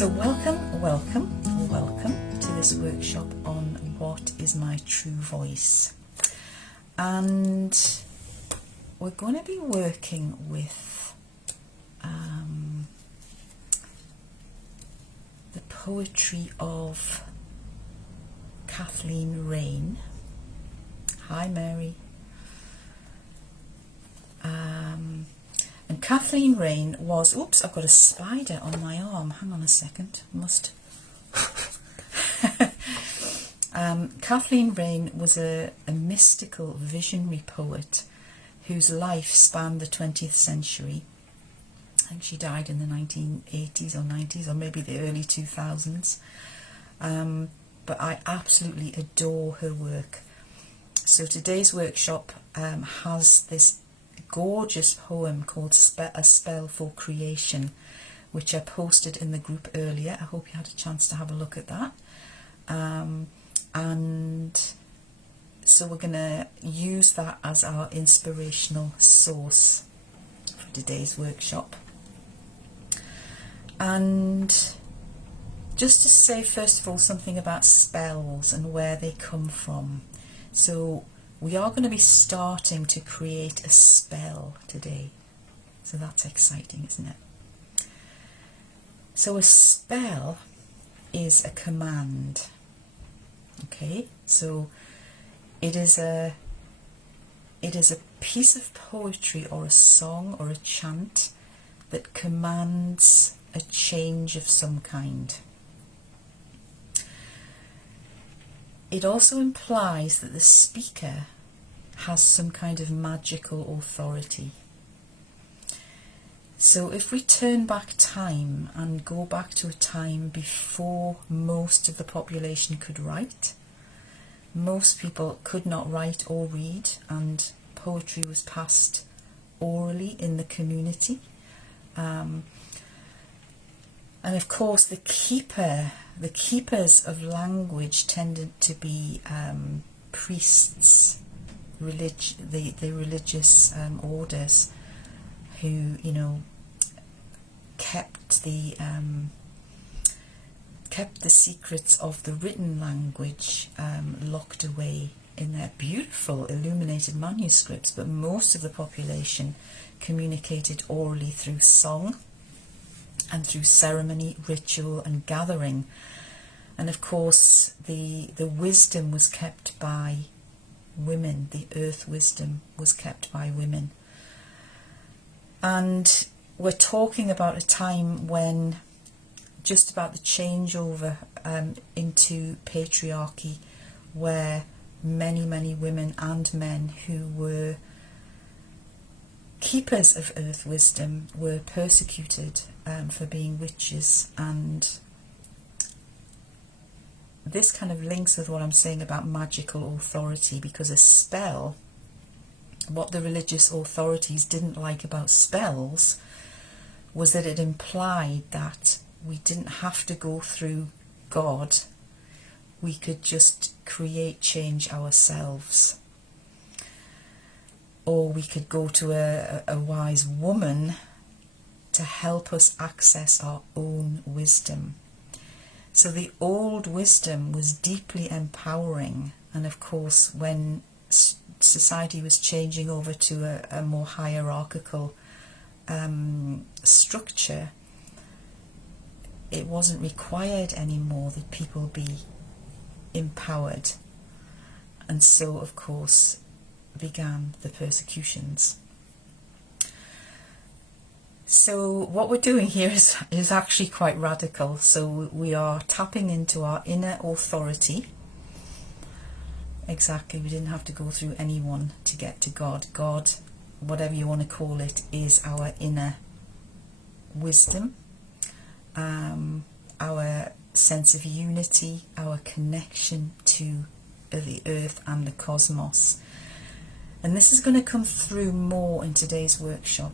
So welcome to this workshop on what is my true voice. And we're going to be working with the poetry of Kathleen Raine. Hi Mary. And Kathleen Raine was, oops, I've got a spider on my arm. Hang on a second. Kathleen Raine was a mystical visionary poet whose life spanned the 20th century. I think she died in the 1980s or 90s or maybe the early 2000s. But I absolutely adore her work. So today's workshop has this gorgeous poem called A Spell for Creation, which I posted in the group earlier. I hope you had a chance to have a look at that. And so we're going to use that as our inspirational source for today's workshop. And just to say first of all something about spells and where they come from. So we are going to be starting to create a spell today. So that's exciting, isn't it? So a spell is a command. Okay, so it is a piece of poetry or a song or a chant that commands a change of some kind. It also implies that the speaker has some kind of magical authority. So if we turn back time and go back to a time before most of the population could write, most people could not write or read, and poetry was passed orally in the community. And of course the keepers of language tended to be priests, the religious orders, who, you know, kept the secrets of the written language locked away in their beautiful illuminated manuscripts. But most of the population communicated orally through song and through ceremony, ritual and gathering. And of course the wisdom was kept by women. The earth wisdom was kept by women. And we're talking about a time when just about the changeover into patriarchy, where many women and men who were keepers of earth wisdom were persecuted for being witches. And this kind of links with what I'm saying about magical authority, because a spell, what the religious authorities didn't like about spells was that it implied that we didn't have to go through God. We could just create change ourselves. Or we could go to a wise woman to help us access our own wisdom. So the old wisdom was deeply empowering. And of course, when society was changing over to a more hierarchical structure, it wasn't required anymore that people be empowered. And so, of course, began the persecutions. So what we're doing here is actually quite radical. So we are tapping into our inner authority. Exactly, we didn't have to go through anyone to get to God. God, whatever you want to call it, is our inner wisdom, our sense of unity, our connection to the earth and the cosmos. And this is going to come through more in today's workshop.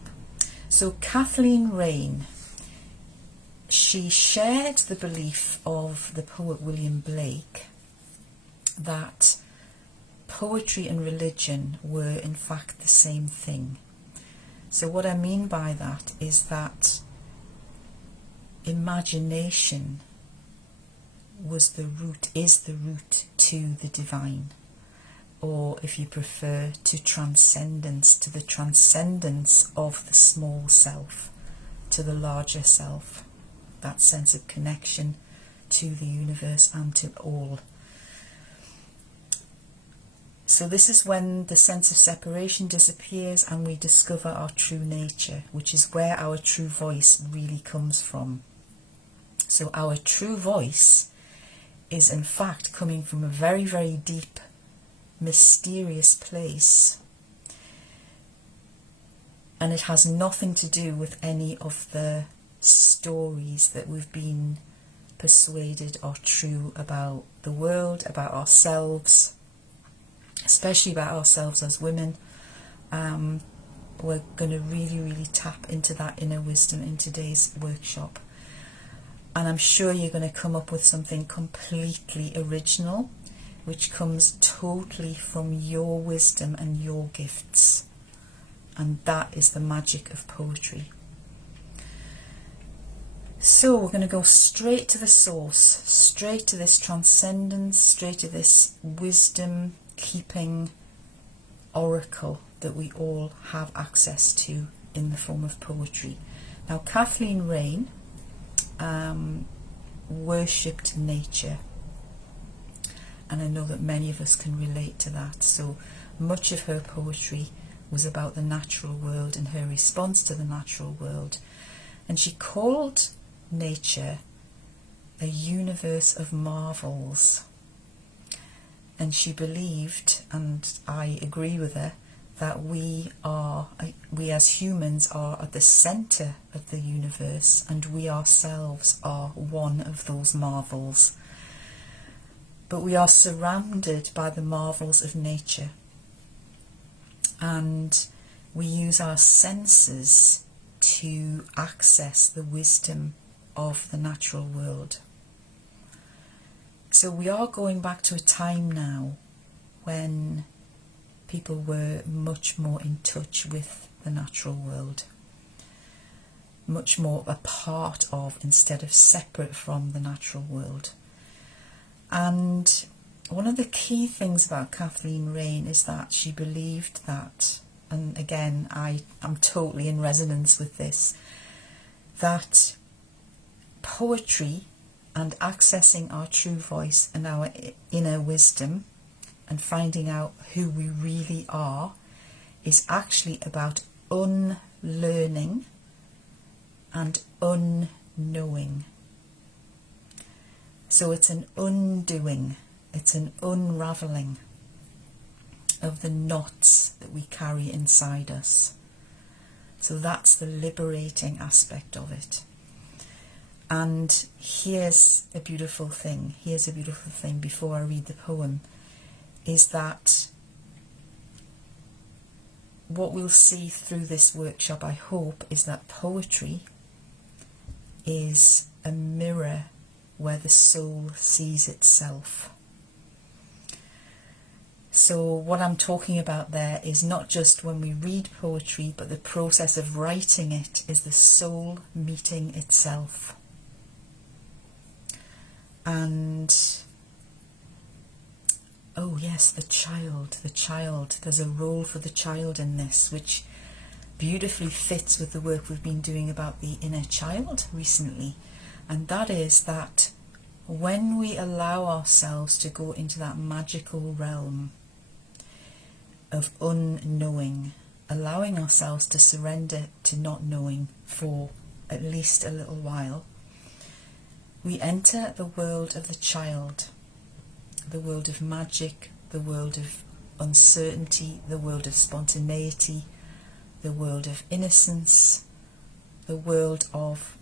So Kathleen Raine, she shared the belief of the poet William Blake that poetry and religion were in fact the same thing. So what I mean by that is that imagination is the route to the divine, or if you prefer, to transcendence, to the transcendence of the small self, to the larger self, that sense of connection to the universe and to all. So this is when the sense of separation disappears and we discover our true nature, which is where our true voice really comes from. So our true voice is in fact coming from a very, very deep, mysterious place. And it has nothing to do with any of the stories that we've been persuaded are true about the world, about ourselves, especially about ourselves as women. We're going to really, really tap into that inner wisdom in today's workshop. And I'm sure you're going to come up with something completely original, which comes totally from your wisdom and your gifts. And that is the magic of poetry. So we're going to go straight to the source, straight to this transcendence, straight to this wisdom-keeping oracle that we all have access to in the form of poetry. Now, Kathleen Raine worshipped nature, and I know that many of us can relate to that. So much of her poetry was about the natural world and her response to the natural world, and she called nature a universe of marvels. And she believed, and I agree with her, that we as humans are at the centre of the universe, and we ourselves are one of those marvels. But we are surrounded by the marvels of nature, and we use our senses to access the wisdom of the natural world. So we are going back to a time now when people were much more in touch with the natural world, much more a part of instead of separate from the natural world. And one of the key things about Kathleen Raine is that she believed that, and again I'm totally in resonance with this, that poetry and accessing our true voice and our inner wisdom and finding out who we really are is actually about unlearning and unknowing. So it's an undoing, it's an unravelling of the knots that we carry inside us. So that's the liberating aspect of it. And here's a beautiful thing before I read the poem, is that what we'll see through this workshop, I hope, is that poetry is a mirror where the soul sees itself. So what I'm talking about there is not just when we read poetry, but the process of writing it is the soul meeting itself. And oh yes, the child, there's a role for the child in this, which beautifully fits with the work we've been doing about the inner child recently. And that is that when we allow ourselves to go into that magical realm of unknowing, allowing ourselves to surrender to not knowing for at least a little while, we enter the world of the child, the world of magic, the world of uncertainty, the world of spontaneity, the world of innocence, the world of,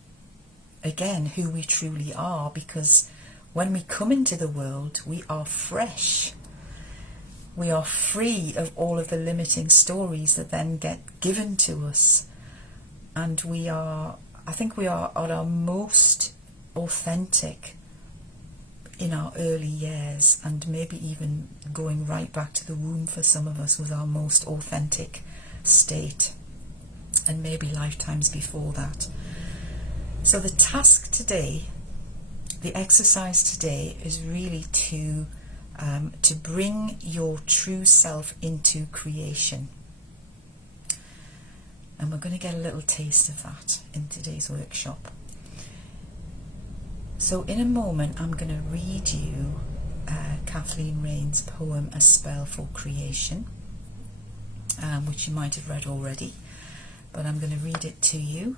again, who we truly are, because when we come into the world, we are fresh. We are free of all of the limiting stories that then get given to us. And I think we are at our most authentic in our early years, and maybe even going right back to the womb for some of us was our most authentic state, and maybe lifetimes before that. So the task today, the exercise today, is really to bring your true self into creation. And we're going to get a little taste of that in today's workshop. So in a moment I'm going to read you Kathleen Raine's poem A Spell for Creation, which you might have read already, but I'm going to read it to you,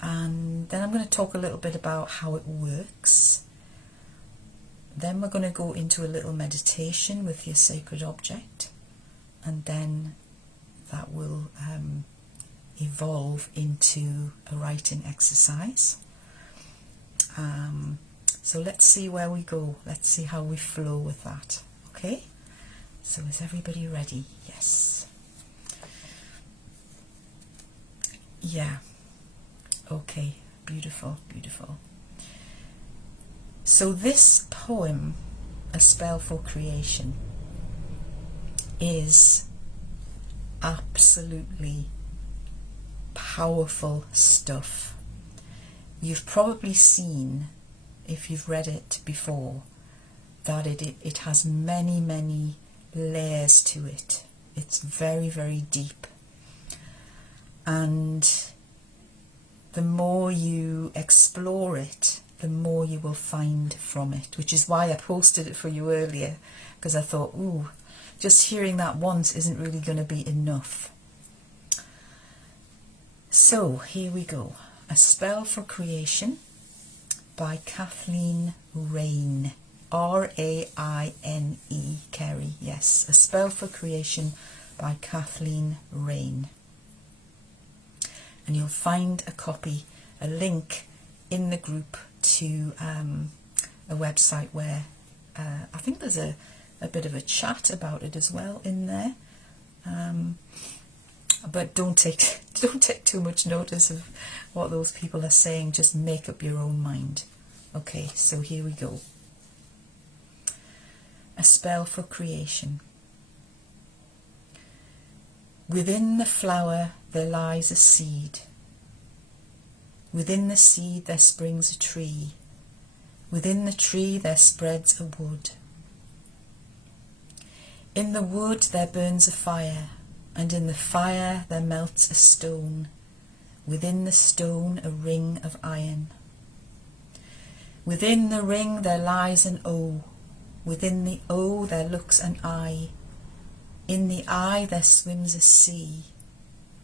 and then I'm going to talk a little bit about how it works. Then we're going to go into a little meditation with your sacred object, and then that will evolve into a writing exercise. So let's see where we go. Let's see how we flow with that. Okay? So is everybody ready? Yes. Yeah. Okay. Beautiful, beautiful. So this poem, A Spell for Creation, is absolutely powerful stuff. You've probably seen, if you've read it before, that it has many, many layers to it. It's very, very deep. And the more you explore it, the more you will find from it, which is why I posted it for you earlier, because I thought, ooh, just hearing that once isn't really going to be enough. So here we go. A Spell for Creation by Kathleen Raine. R-A-I-N-E, Kerry, yes. A Spell for Creation by Kathleen Raine. And you'll find a copy, a link in the group to a website where I think there's a bit of a chat about it as well in there. But don't take too much notice of what those people are saying. Just make up your own mind. Okay, so here we go. A Spell for Creation. Within the flower there lies a seed. Within the seed there springs a tree. Within the tree there spreads a wood. In the wood there burns a fire, and in the fire there melts a stone. Within the stone a ring of iron. Within the ring there lies an O. Within the O there looks an eye. In the eye there swims a sea.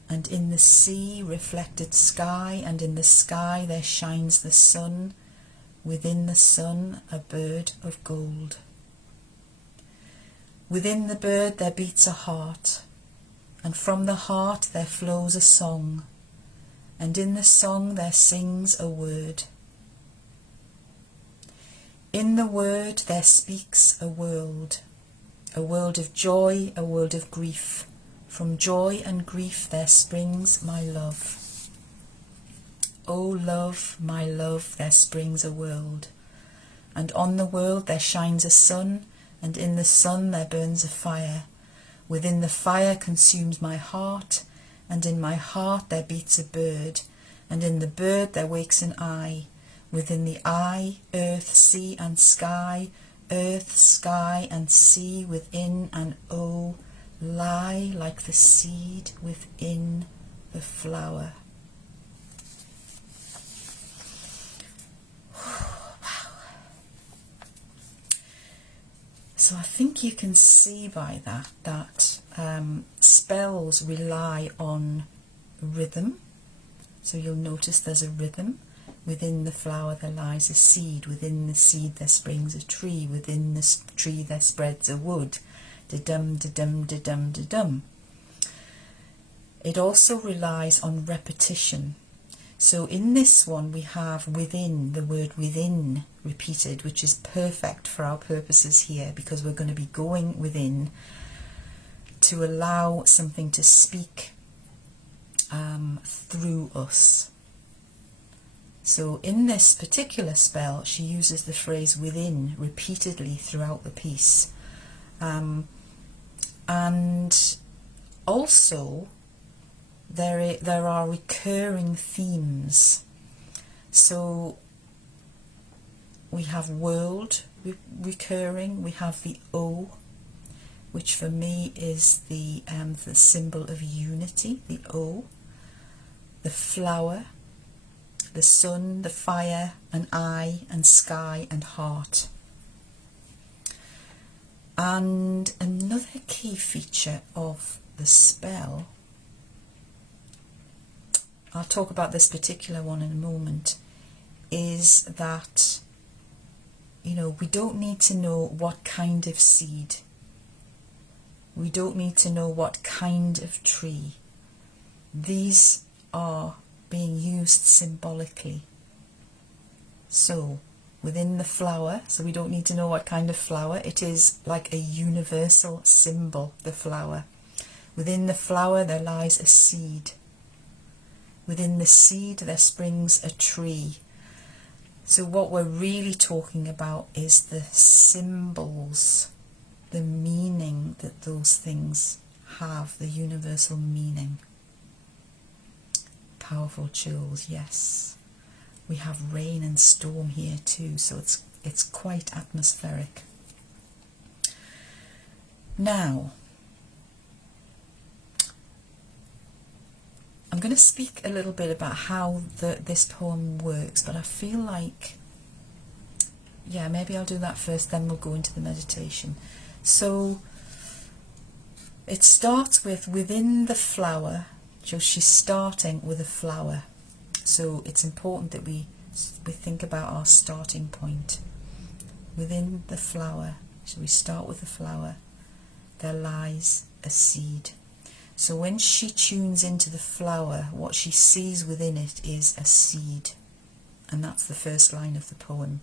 And in the sea reflected sky, and in the sky there shines the sun. Within the sun a bird of gold. Within the bird there beats a heart, and from the heart there flows a song, and in the song there sings a word. In the word there speaks a world of joy, a world of grief. From joy and grief there springs my love. O love, my love, there springs a world, and on the world there shines a sun, and in the sun there burns a fire. Within the fire consumes my heart, and in my heart there beats a bird, and in the bird there wakes an eye. Within the eye, earth, sea and sky, earth, sky and sea within an O lie like the seed within the flower. Wow. So I think you can see by that spells rely on rhythm. So you'll notice there's a rhythm. Within the flower there lies a seed. Within the seed there springs a tree. Within the tree there spreads a wood. Da-dum, da-dum, da-dum, da-dum. It also relies on repetition. So in this one we have within, the word within repeated, which is perfect for our purposes here, because we're going to be going within to allow something to speak through us. So in this particular spell she uses the phrase within repeatedly throughout the piece. And also there are recurring themes. So we have world recurring, we have the O, which for me is the symbol of unity, the O, the flower, the sun, the fire, and eye, and sky, and heart. And another key feature of the spell, I'll talk about this particular one in a moment, is that, you know, we don't need to know what kind of seed. We don't need to know what kind of tree. These are being used symbolically. So, within the flower, so we don't need to know what kind of flower, it is like a universal symbol, the flower. Within the flower there lies a seed. Within the seed there springs a tree. So what we're really talking about is the symbols, the meaning that those things have, the universal meaning. Powerful chills, yes. We have rain and storm here too, so it's quite atmospheric. Now, I'm going to speak a little bit about how this poem works, but I feel like, yeah, maybe I'll do that first, then we'll go into the meditation. So, it starts with within the flower, so she's starting with a flower. So it's important that we think about our starting point. Within the flower, so we start with the flower, there lies a seed. So when she tunes into the flower, what she sees within it is a seed. And that's the first line of the poem.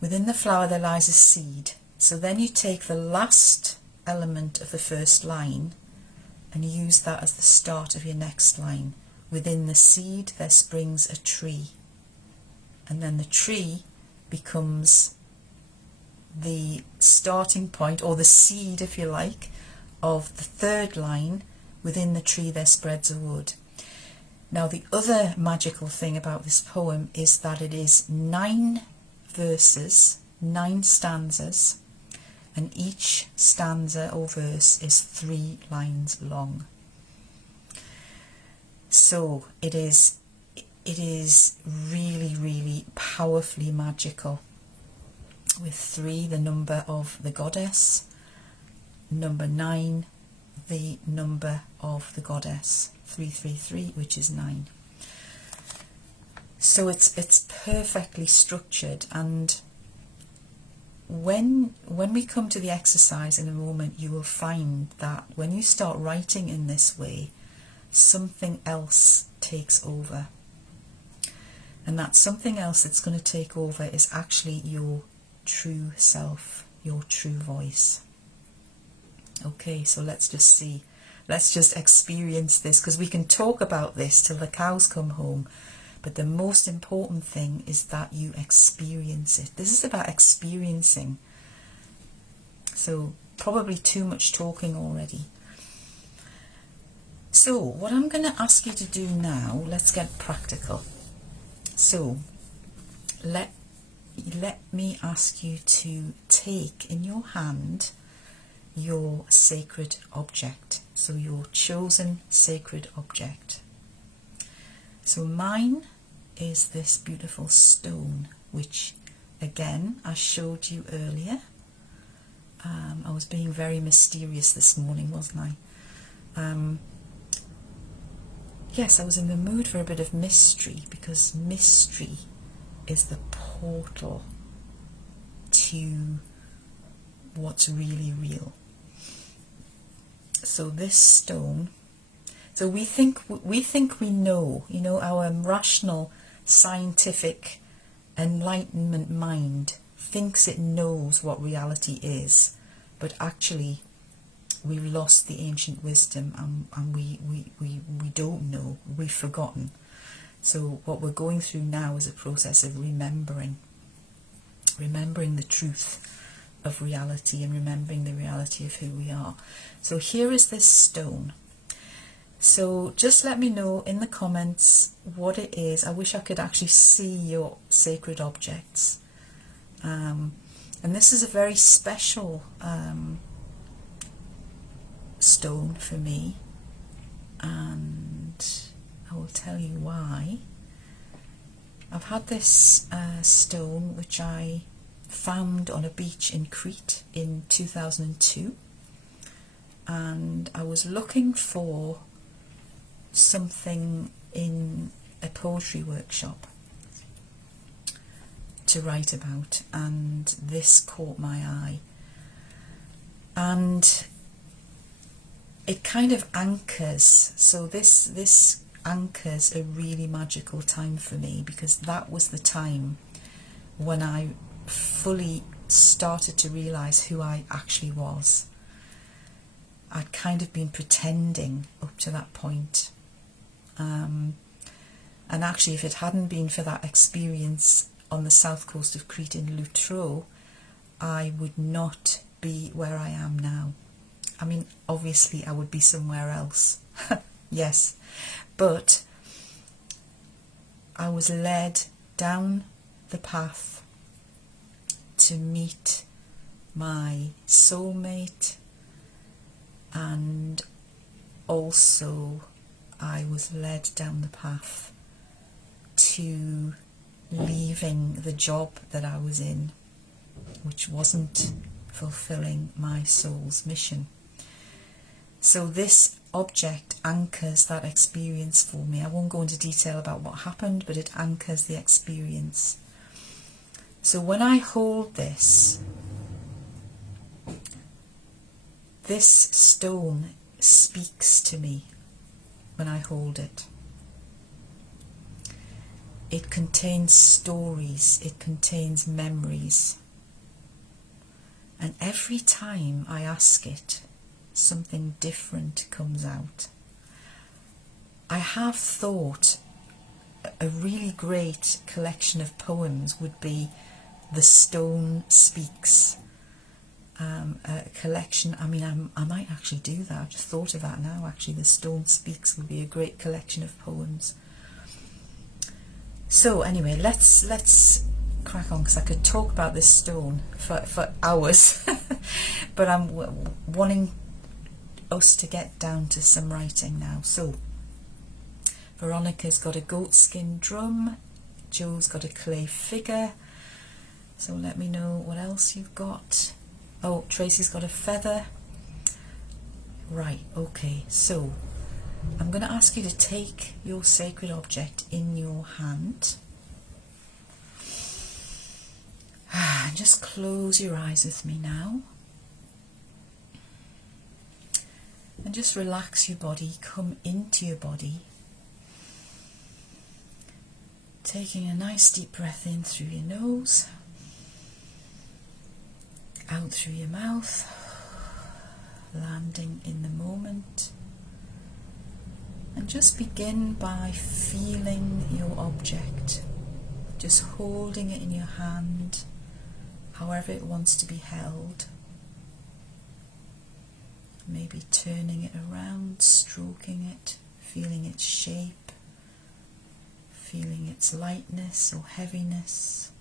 Within the flower there lies a seed. So then you take the last element of the first line and use that as the start of your next line. Within the seed there springs a tree. And then the tree becomes the starting point, or the seed if you like, of the third line. Within the tree there spreads a wood. Now the other magical thing about this poem is that it is 9 verses, 9 stanzas, and each stanza or verse is 3 lines long. So it is really, really powerfully magical, with 3 the number of the goddess, number 9 the number of the goddess, 333, which is 9. So it's perfectly structured, and when we come to the exercise in a moment, you will find that when you start writing in this way, something else takes over. And that something else that's going to take over is actually your true self, your true voice. Okay, so let's just see. Let's just experience this, because we can talk about this till the cows come home. But the most important thing is that you experience it. This is about experiencing. So probably too much talking already. So what I'm going to ask you to do now, let's get practical. So let me ask you to take in your hand your sacred object. So your chosen sacred object. So mine is this beautiful stone, which again I showed you earlier. I was being very mysterious this morning, wasn't I? Yes, I was in the mood for a bit of mystery, because mystery is the portal to what's really real. So this stone, so we think we know, you know, our rational, scientific, enlightenment mind thinks it knows what reality is, but actually we've lost the ancient wisdom, and we don't know, we've forgotten. So what we're going through now is a process of remembering the truth of reality, and remembering the reality of who we are. So here is this stone. So just let me know in the comments what it is. I wish I could actually see your sacred objects. And this is a very special stone for me, and I will tell you why. I've had this stone which I found on a beach in Crete in 2002, and I was looking for something in a poetry workshop to write about, and this caught my eye, and it kind of anchors. So this anchors a really magical time for me, because that was the time when I fully started to realize who I actually was. I'd kind of been pretending up to that point. And actually, if it hadn't been for that experience on the south coast of Crete in Lutro, I would not be where I am now. I mean, obviously I would be somewhere else, yes, but I was led down the path to meet my soulmate, and also I was led down the path to leaving the job that I was in, which wasn't fulfilling my soul's mission. So this object anchors that experience for me. I won't go into detail about what happened, but it anchors the experience. So when I hold this stone speaks to me when I hold it. It contains stories, it contains memories. And every time I ask it, something different comes out. I have thought a really great collection of poems would be The Stone Speaks. A collection, I mean, I might actually do that. I've just thought of that now, actually. The Stone Speaks would be a great collection of poems. So anyway, let's crack on, because I could talk about this stone for hours. But I'm wanting us to get down to some writing now. So Veronica's got a goatskin drum, Joe's got a clay figure, so let me know what else you've got. Oh, Tracy's got a feather. Right, okay, so I'm going to ask you to take your sacred object in your hand. And just close your eyes with me now. And just relax your body, come into your body. Taking a nice deep breath in through your nose, out through your mouth, landing in the moment. And just begin by feeling your object, just holding it in your hand, however it wants to be held. Maybe turning it around, stroking it, feeling its shape, feeling its lightness or heaviness,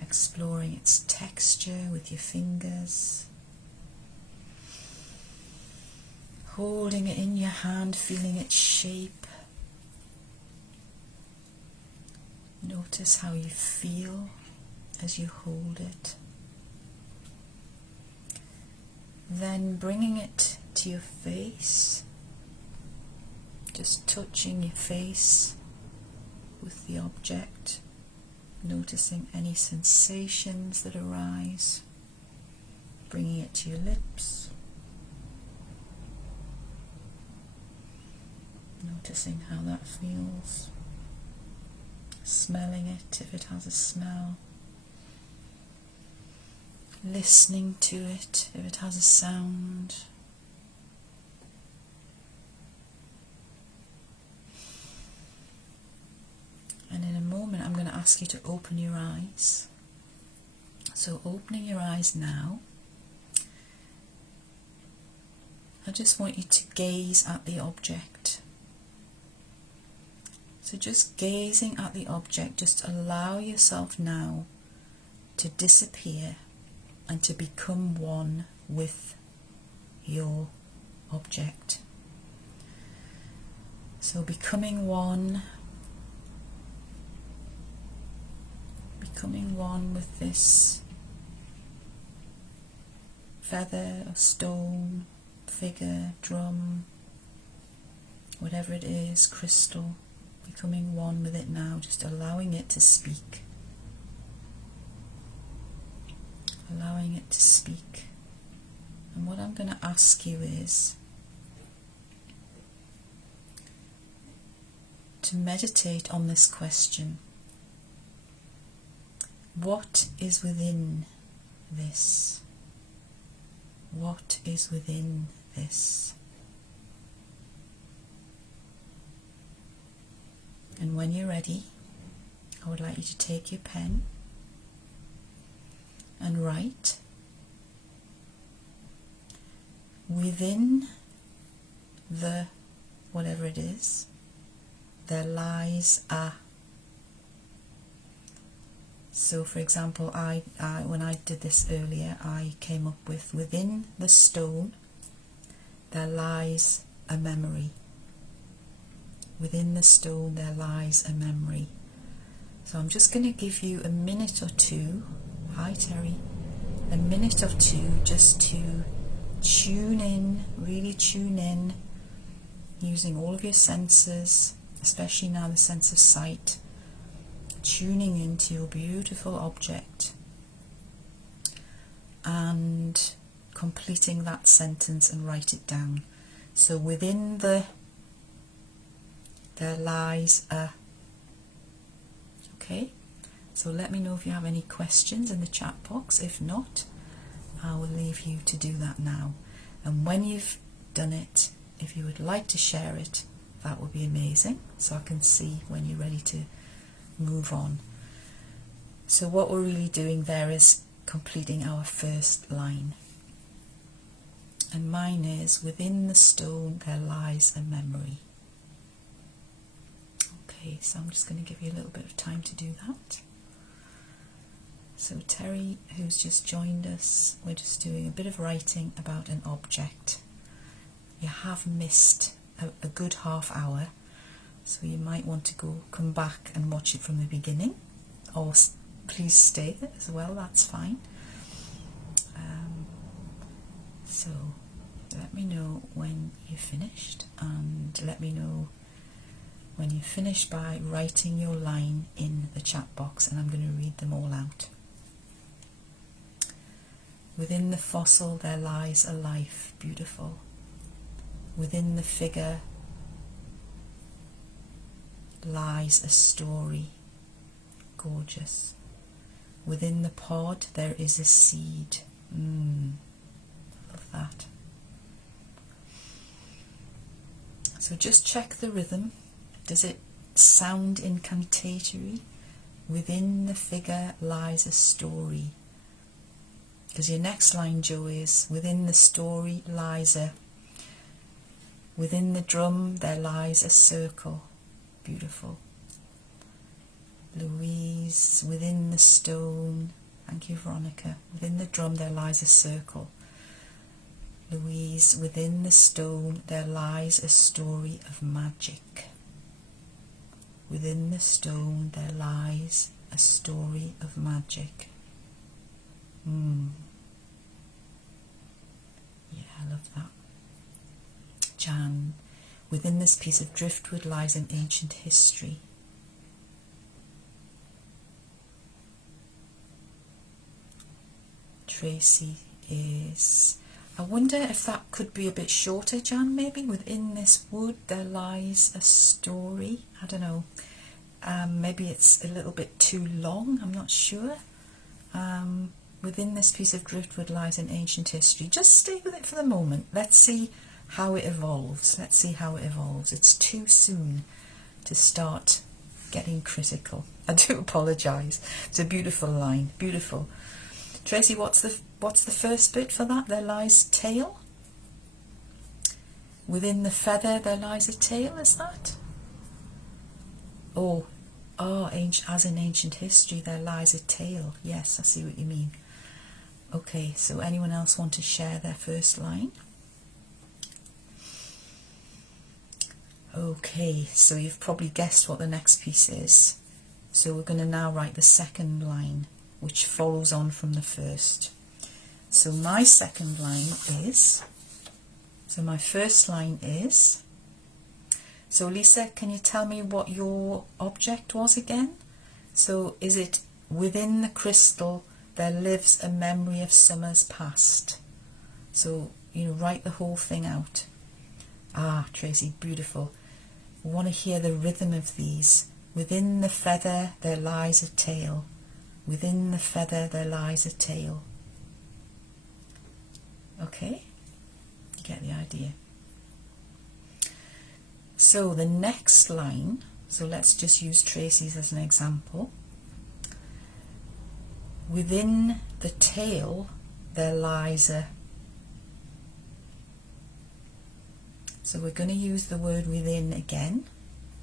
exploring its texture with your fingers, holding it in your hand, feeling its shape. Notice how you feel as you hold it. Then bringing it to your face, just touching your face with the object, noticing any sensations that arise, bringing it to your lips, noticing how that feels, smelling it if it has a smell, listening to it if it has a sound. And in a moment I'm going to ask you to open your eyes. So opening your eyes now, I just want you to gaze at the object. So just gazing at the object, just allow yourself now to disappear and to become one with your object. So becoming one with this feather or stone, figure, drum, whatever it is, crystal, becoming one with it now, just allowing it to speak. Allowing it to speak. And what I'm going to ask you is to meditate on this question. What is within this? What is within this? And when you're ready, I would like you to take your pen and write, within the whatever it is, there lies a. So for example, I when I did this earlier, I came up with, within the stone there lies a memory. Within the stone there lies a memory. So I'm just going to give you a minute or two, hi Terry, a minute or two just to tune in, really tune in, using all of your senses, especially now the sense of sight, tuning into your beautiful object and completing that sentence and write it down. So within the there lies a. Okay, so let me know if you have any questions in the chat box. If not, I will leave you to do that now. And when you've done it, if you would like to share it, that would be amazing, so I can see when you're ready to move on. So what we're really doing there is completing our first line. And mine is, within the stone there lies a memory. Okay, so I'm just going to give you a little bit of time to do that. So Terry, who's just joined us, we're just doing a bit of writing about an object. You have missed a good half hour, so you might want to come back and watch it from the beginning, or please stay as well, that's fine. So let me know when you're finished, and let me know when you're finished by writing your line in the chat box, and I'm going to read them all out. Within the fossil there lies a life, beautiful. Within the figure lies a story, gorgeous. Within the pod there is a seed. Love that. So just check the rhythm. Does it sound incantatory? Within the figure lies a story. Because your next line, Joe, is, within the story lies a. Within the drum there lies a circle. Beautiful. Louise, within the stone. Thank you, Veronica. Within the drum there lies a circle. Louise, within the stone there lies a story of magic. Within the stone there lies a story of magic. Yeah, I love that. Jan, within this piece of driftwood lies an ancient history. Tracy is, I wonder if that could be a bit shorter, Jan, maybe. Within this wood there lies a story. I don't know. Maybe it's a little bit too long, I'm not sure. Within this piece of driftwood lies an ancient history. Just stay with it for the moment. Let's see how it evolves. Let's see how it evolves. It's too soon to start getting critical. I do apologise. It's a beautiful line. Beautiful. Tracy, what's the first bit for that? There lies tail. Within the feather there lies a tale, is that? Oh, as in ancient history there lies a tale. Yes, I see what you mean. Okay, so anyone else want to share their first line? Okay, so you've probably guessed what the next piece is. So we're going to now write the second line, which follows on from the first. So my second line is, so my first line is, so Lisa, can you tell me what your object was again? So is it within the crystal there lives a memory of summers past? So, write the whole thing out. Ah, Tracy, beautiful. We want to hear the rhythm of these. Within the feather there lies a tale. Within the feather there lies a tale. Okay? You get the idea. So the next line, so let's just use Tracy's as an example. Within the tale there lies a... So we're going to use the word within again,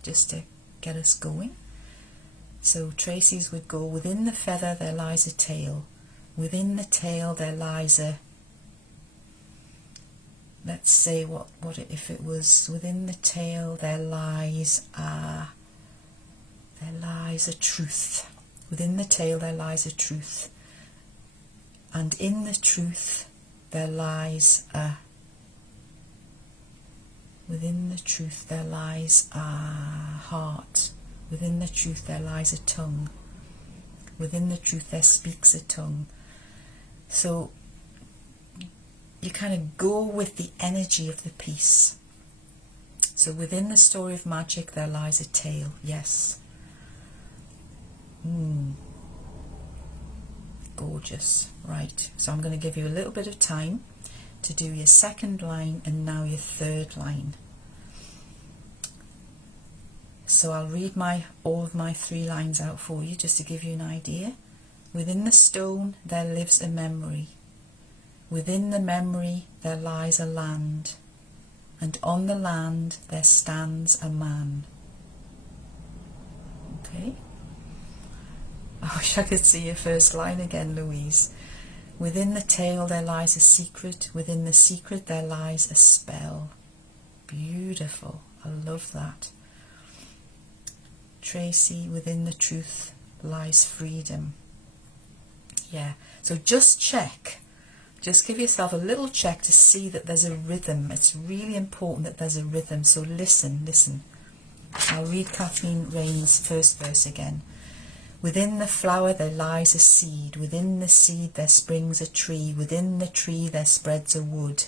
just to get us going. So Tracy's would go, within the feather there lies a tale. Within the tale there lies a... Let's say if it was within the tale there lies a truth. Within the tale there lies a truth. And in the truth there lies a... Within the truth there lies a heart. Within the truth there lies a tongue. Within the truth there speaks a tongue. So you kind of go with the energy of the piece. So within the story of magic there lies a tale. Yes. Gorgeous. Right, so I'm going to give you a little bit of time to do your second line and now your third line. So I'll read all of my 3 lines out for you just to give you an idea. Within the stone there lives a memory. Within the memory there lies a land, and on the land there stands a man. Okay? I wish I could see your first line again, Louise. Within the tale there lies a secret. Within the secret there lies a spell. Beautiful. I love that. Tracy, within the truth lies freedom. Yeah. So just check. Just give yourself a little check to see that there's a rhythm. It's really important that there's a rhythm. So listen. I'll read Kathleen Raine's first verse again. Within the flower there lies a seed. Within the seed there springs a tree. Within the tree there spreads a wood.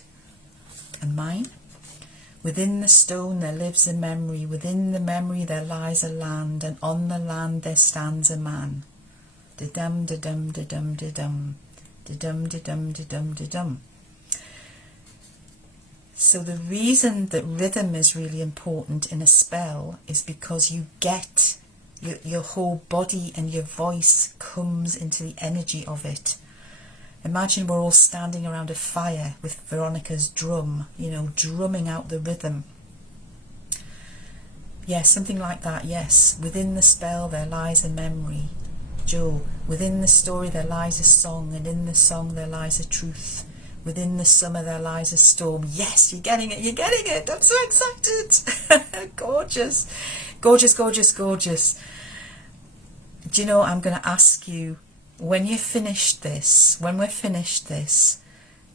And mine? Within the stone there lives a memory. Within the memory there lies a land. And on the land there stands a man. Da-dum, da-dum, da-dum, da-dum. Da-dum, da-dum, da-dum, da-dum. So the reason that rhythm is really important in a spell is because you get your whole body and your voice comes into the energy of it. Imagine we're all standing around a fire with Veronica's drum, drumming out the rhythm. Yes, something like that, yes. Within the spell there lies a memory. Joe, within the story there lies a song, and in the song there lies a truth. Within the summer there lies a storm. Yes, you're getting it. I'm so excited. Gorgeous. Gorgeous, gorgeous, gorgeous. Do you know, I'm going to ask you, when we're finished this,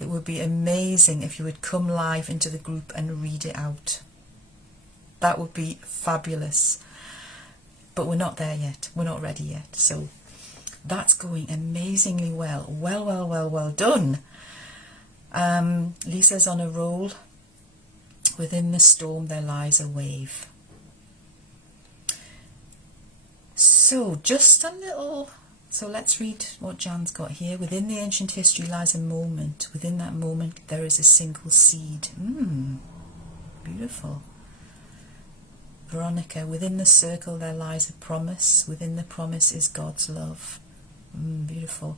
it would be amazing if you would come live into the group and read it out. That would be fabulous. But we're not there yet. We're not ready yet. So that's going amazingly well. Well done. Lisa's on a roll. Within the storm there lies a wave. So just a little... So let's read what Jan's got here. Within the ancient history lies a moment. Within that moment there is a single seed. Beautiful. Veronica, within the circle there lies a promise. Within the promise is God's love. Beautiful.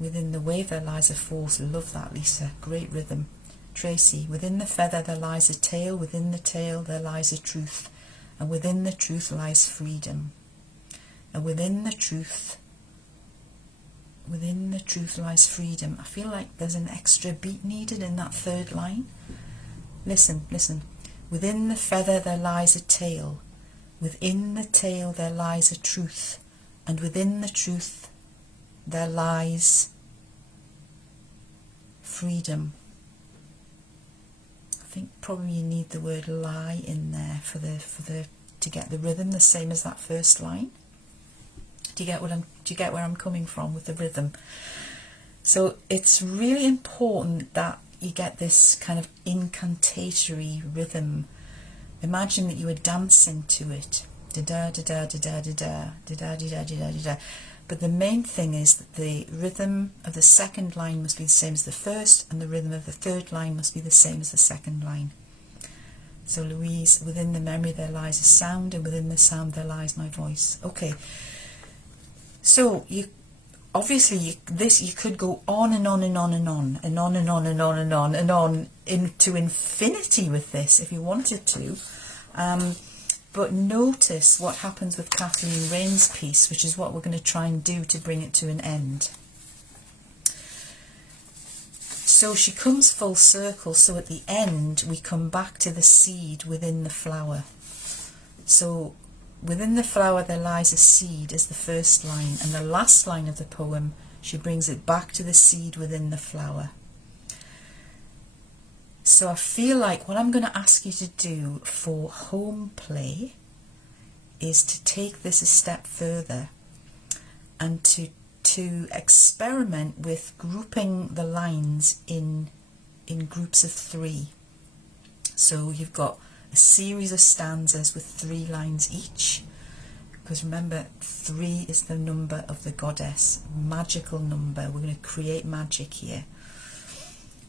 Within the wave there lies a force. Love that, Lisa. Great rhythm. Tracy, within the feather there lies a tale, within the tale there lies a truth, and within the truth lies freedom. And within the truth lies freedom. I feel like there's an extra beat needed in that third line. Listen, listen. Within the feather there lies a tale, within the tale there lies a truth, and within the truth there lies freedom. I think probably you need the word lie in there to get the rhythm, the same as that first line. Do you get where I'm coming from with the rhythm? So it's really important that you get this kind of incantatory rhythm. Imagine that you were dancing to it. Da da da da da da da da da da da da. But the main thing is that the rhythm of the second line must be the same as the first, and the rhythm of the third line must be the same as the second line. So Louise, within the memory there lies a sound, and within the sound there lies my voice. Okay. So you could go on and on and on and on and on and on and on and on and on into infinity with this if you wanted to. But notice what happens with Kathleen Raine's piece, which is what we're going to try and do to bring it to an end. So she comes full circle, so at the end we come back to the seed within the flower. So within the flower there lies a seed is the first line, and the last line of the poem she brings it back to the seed within the flower. So I feel like what I'm going to ask you to do for home play is to take this a step further and to experiment with grouping the lines in groups of 3. So you've got a series of stanzas with 3 lines each, because remember 3 is the number of the goddess, magical number. We're going to create magic here.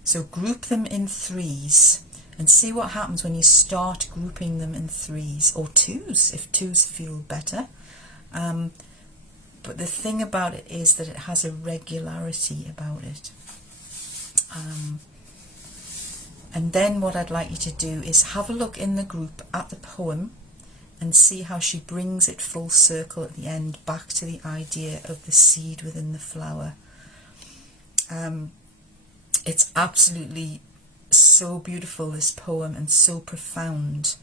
So group them in 3s and see what happens when you start grouping them in 3s or 2s, if 2s feel better. But the thing about it is that it has a regularity about it. And then what I'd like you to do is have a look in the group at the poem and see how she brings it full circle at the end back to the idea of the seed within the flower. It's absolutely so beautiful, this poem, and so profound,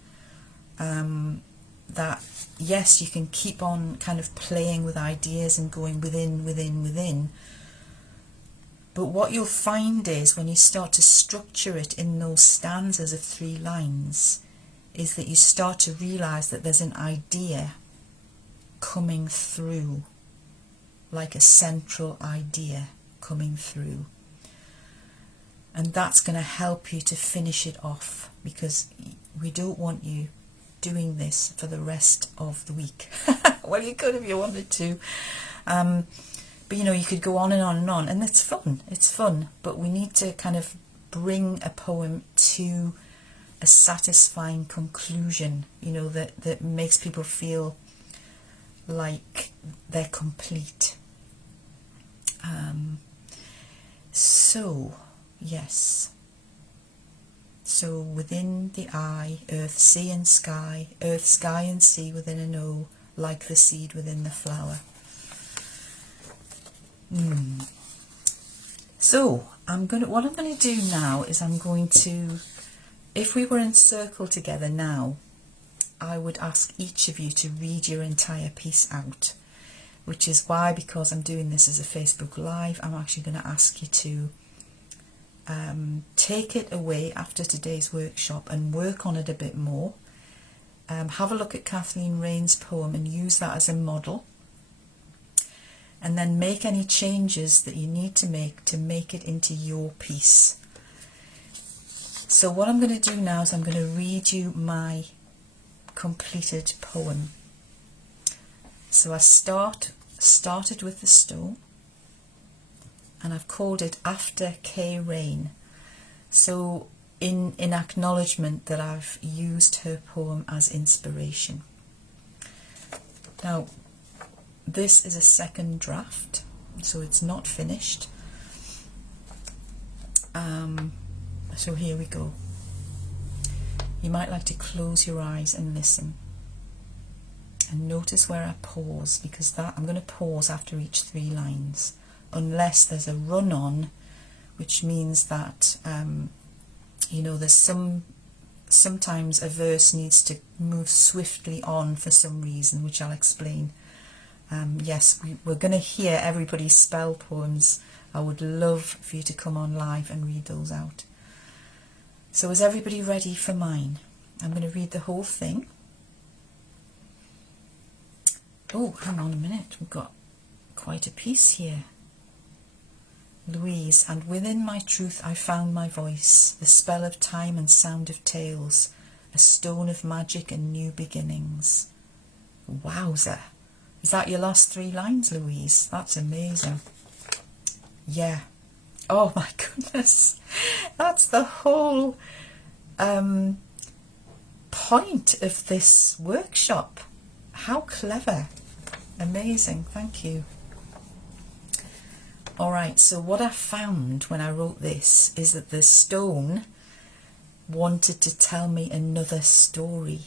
that yes, you can keep on kind of playing with ideas and going within. But what you'll find is when you start to structure it in those stanzas of 3 lines is that you start to realise that there's an idea coming through, like a central idea coming through. And that's going to help you to finish it off, because we don't want you doing this for the rest of the week. Well, you could if you wanted to. But you know, you could go on and on and on, and it's fun, but we need to kind of bring a poem to a satisfying conclusion, you know, that makes people feel like they're complete. So, yes. So within the eye, earth, sea and sky, earth, sky and sea within an O, like the seed within the flower. So what I'm going to do now is I'm going to, if we were in circle together now, I would ask each of you to read your entire piece out, which is why, because I'm doing this as a Facebook Live, I'm actually going to ask you to take it away after today's workshop and work on it a bit more. Have a look at Kathleen Raine's poem and use that as a model. And then make any changes that you need to make it into your piece. So what I'm going to do now is I'm going to read you my completed poem. So I started with the stone, and I've called it After K. Raine. So in acknowledgement that I've used her poem as inspiration. Now, this is a second draft, so it's not finished. So here we go. You might like to close your eyes and listen. And notice where I pause, because I'm going to pause after each 3 lines, unless there's a run-on, which means that, you know, there's sometimes a verse needs to move swiftly on for some reason, which I'll explain. Yes, we're going to hear everybody's spell poems. I would love for you to come on live and read those out. So is everybody ready for mine? I'm going to read the whole thing. Oh, hang on a minute. We've got quite a piece here. Louise, and within my truth I found my voice, the spell of time and sound of tales, a stone of magic and new beginnings. Wowzer. Is that your last 3 lines, Louise? That's amazing. Yeah. Oh my goodness. That's the whole point of this workshop. How clever. Amazing. Thank you. Alright, so what I found when I wrote this is that the stone wanted to tell me another story.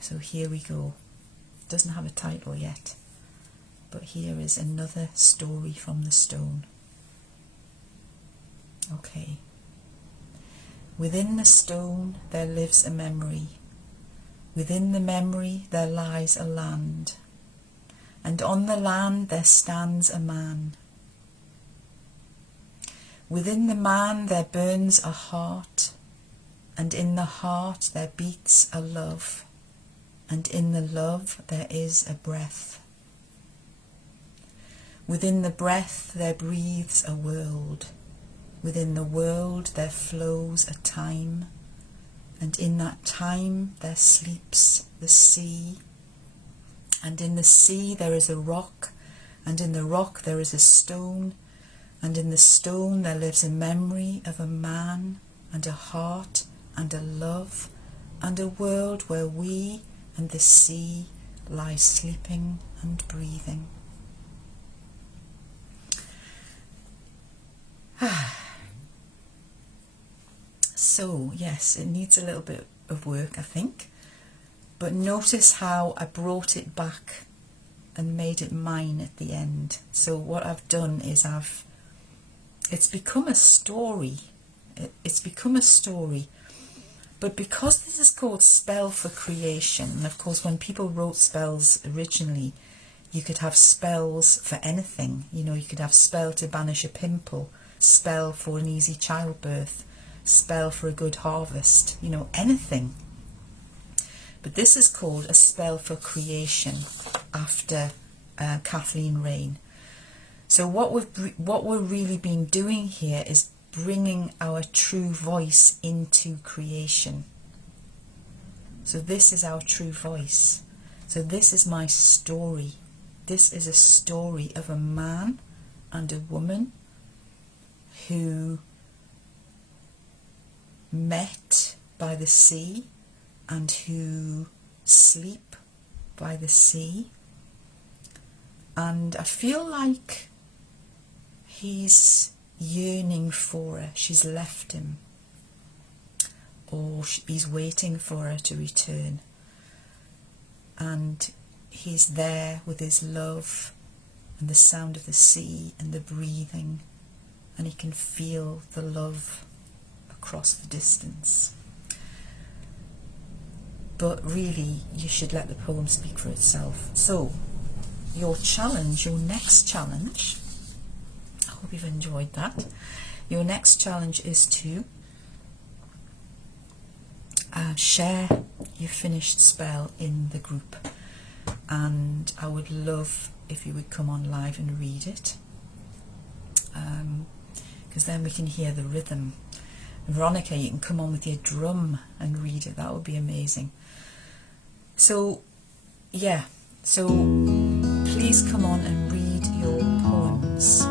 So here we go. Doesn't have a title yet, but here is another story from the stone. Okay. Within the stone there lives a memory. Within the memory there lies a land, and on the land there stands a man. Within the man there burns a heart, and in the heart there beats a love, and in the love there is a breath. Within the breath there breathes a world, within the world there flows a time, and in that time there sleeps the sea, and in the sea there is a rock, and in the rock there is a stone, and in the stone there lives a memory of a man, and a heart, and a love, and a world where we and the sea lie sleeping and breathing. So, yes, it needs a little bit of work, I think. But notice how I brought it back and made it mine at the end. So what I've done is it's become a story. It's become a story. But because this is called Spell for Creation, and of course when people wrote spells originally, you could have spells for anything. You know, you could have spell to banish a pimple, spell for an easy childbirth, spell for a good harvest, you know, anything. But this is called a spell for creation after Kathleen Raine. So what we're really been doing here is bringing our true voice into creation. So this is our true voice. So this is my story. This is a story of a man and a woman who met by the sea and who sleep by the sea. And I feel like he's yearning for her. She's left him, or he's waiting for her to return, and he's there with his love and the sound of the sea and the breathing, and he can feel the love across the distance. But really, you should let the poem speak for itself. So your next challenge, I hope you've enjoyed that. Your next challenge is to share your finished spell in the group, and I would love if you would come on live and read it, because then we can hear the rhythm. Veronica, you can come on with your drum and read it. That would be amazing. So yeah, so please come on and read your poems.